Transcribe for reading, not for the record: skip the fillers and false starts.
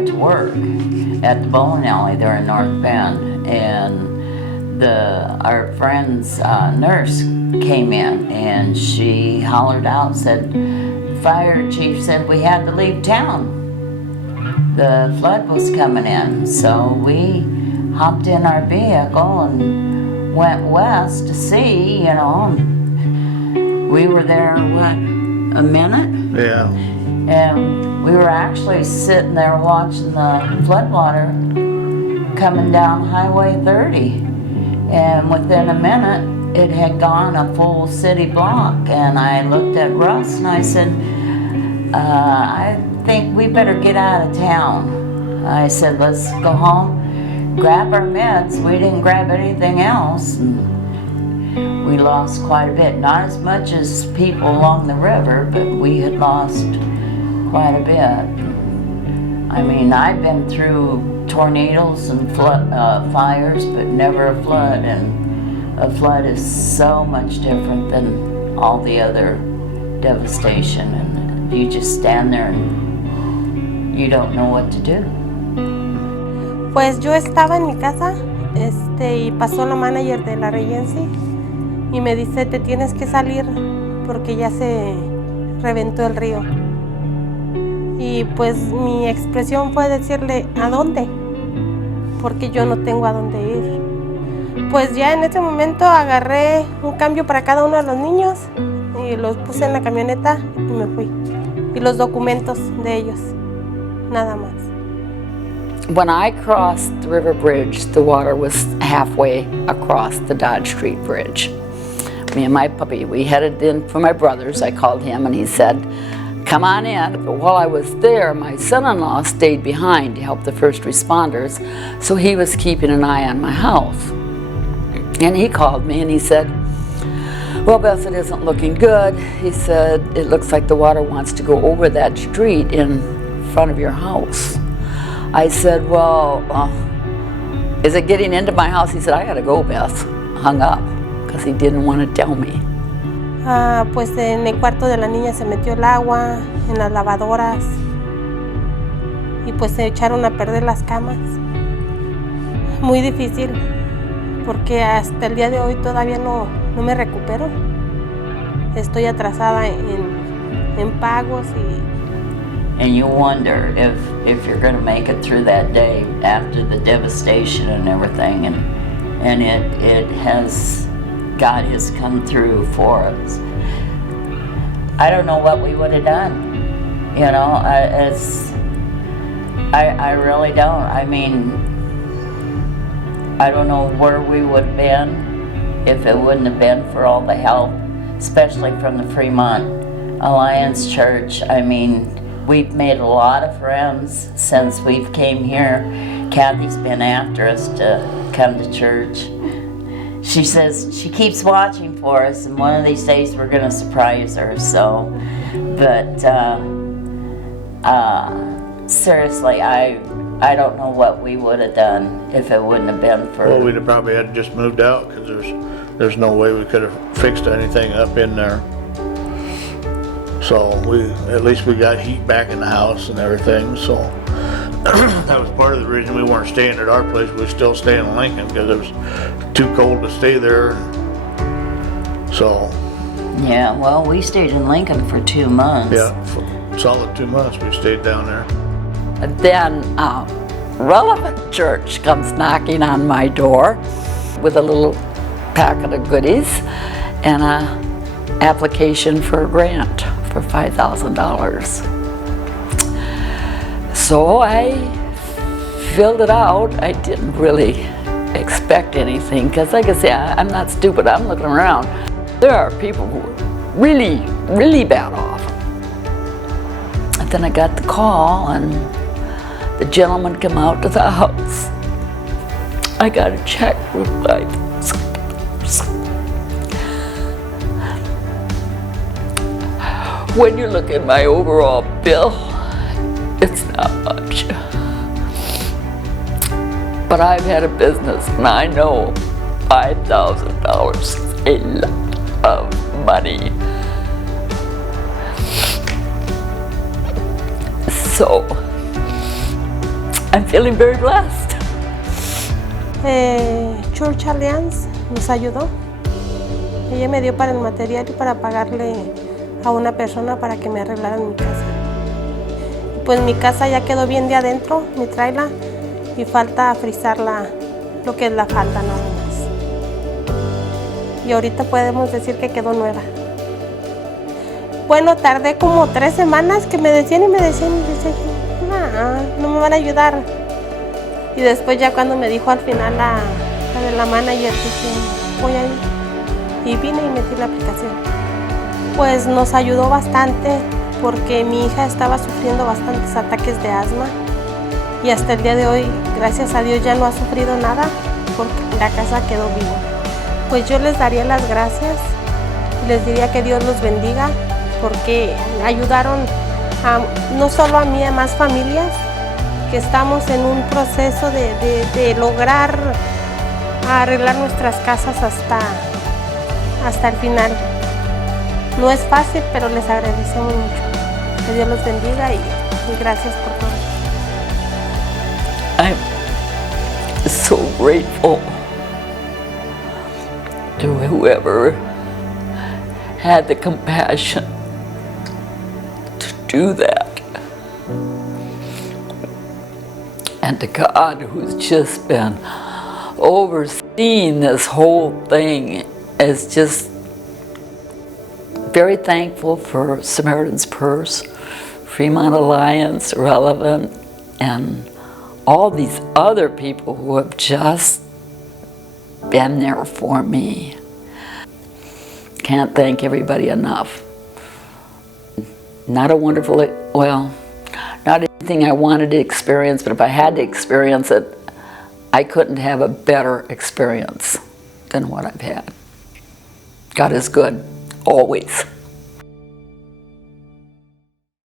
went to work at the bowling alley there in North Bend, and our friend's nurse came in, and she hollered out, said, fire chief said we had to leave town. The flood was coming in, so we hopped in our vehicle and went west to see, you know. We were there, what, a minute? Yeah. And we were actually sitting there watching the floodwater coming down Highway 30. And within a minute, it had gone a full city block. And I looked at Russ and I said, I think we better get out of town. I said, let's go home, grab our meds. We didn't grab anything else. And we lost quite a bit. Not as much as people along the river, but we had lost quite a bit. I mean, I've been through tornadoes and fires, but never a flood. And a flood is so much different than all the other devastation. And you just stand there and you don't know what to do. Pues yo estaba en mi casa y pasó la manager de la Regency y me dice, te tienes que salir porque ya se reventó el río. Y pues mi expresión fue decirle, ¿a dónde? Porque yo no tengo a dónde ir. Pues ya en ese momento agarré un cambio para cada uno de los niños y los puse en la camioneta y me fui. Y los documentos de ellos, nada más. When I crossed the river bridge, the water was halfway across the Dodge Street Bridge. Me and my puppy, we headed in for my brother's. I called him and he said, come on in. But while I was there, my son-in-law stayed behind to help the first responders, so he was keeping an eye on my house. And he called me and he said, well, Beth, it isn't looking good. He said, it looks like the water wants to go over that street in front of your house. I said, well, is it getting into my house? He said, I gotta go, Beth. Hung up, because he didn't want to tell me. Pues en el cuarto de la niña se metió el agua, en las lavadoras, y pues se echaron a perder las camas. Muy difícil, porque hasta el día de hoy todavía no me recupero. Estoy atrasada en pagos y... And you wonder if you're going to make it through that day after the devastation and everything, and it has, God has come through for us. I don't know what we would have done, you know. I really don't. I mean, I don't know where we would have been if it wouldn't have been for all the help, especially from the Fremont Alliance Church. I mean, we've made a lot of friends since we've came here. Kathy's been after us to come to church. She says she keeps watching for us, and one of these days we're going to surprise her. So, but seriously, I don't know what we would have done if it wouldn't have been for... Well, we'd have probably had just moved out because there's no way we could have fixed anything up in there. So at least we got heat back in the house and everything. So that was part of the reason we weren't staying at our place. We were still staying in Lincoln because it was too cold to stay there. So. Yeah, well, we stayed in Lincoln for 2 months. Yeah, for solid 2 months we stayed down there. And then Relevant Church comes knocking on my door with a little packet of goodies and an application for a grant for $5,000. So I filled it out. I didn't really expect anything because, like I say, I'm not stupid. I'm looking around. There are people who are really, really bad off. And then I got the call and the gentleman came out to the house. I got a check for $5,000. When you look at my overall bill, it's not much. But I've had a business and I know $5,000 is a lot of money. So I'm feeling very blessed. Church Alliance nos ayudó. Ella me dio para el material y para pagarle a una persona para que me arreglaran mi casa. Pues mi casa ya quedó bien de adentro, mi trailer, y falta frizarla, lo que es la falda nada más. Y ahorita podemos decir que quedó nueva. Bueno, tardé como 3 semanas que me decían y me decían, no me van a ayudar. Y después ya cuando me dijo al final la de la manager, dije, voy a ir. Y vine y metí la aplicación. Pues nos ayudó bastante porque mi hija estaba sufriendo bastantes ataques de asma y hasta el día de hoy, gracias a Dios, ya no ha sufrido nada porque la casa quedó viva. Pues yo les daría las gracias y les diría que Dios los bendiga porque ayudaron no solo a mí, a más familias que estamos en un proceso de lograr arreglar nuestras casas hasta el final. No es fácil, pero les agradecemos mucho. Que Dios los bendiga y gracias por todo. I'm so grateful to whoever had the compassion to do that. And to God, who's just been overseeing this whole thing, is just very thankful for Samaritans Purse, Fremont Alliance, Relevant, and all these other people who have just been there for me. Can't thank everybody enough. Not a wonderful, well, not anything I wanted to experience, but if I had to experience it, I couldn't have a better experience than what I've had. God is good, always.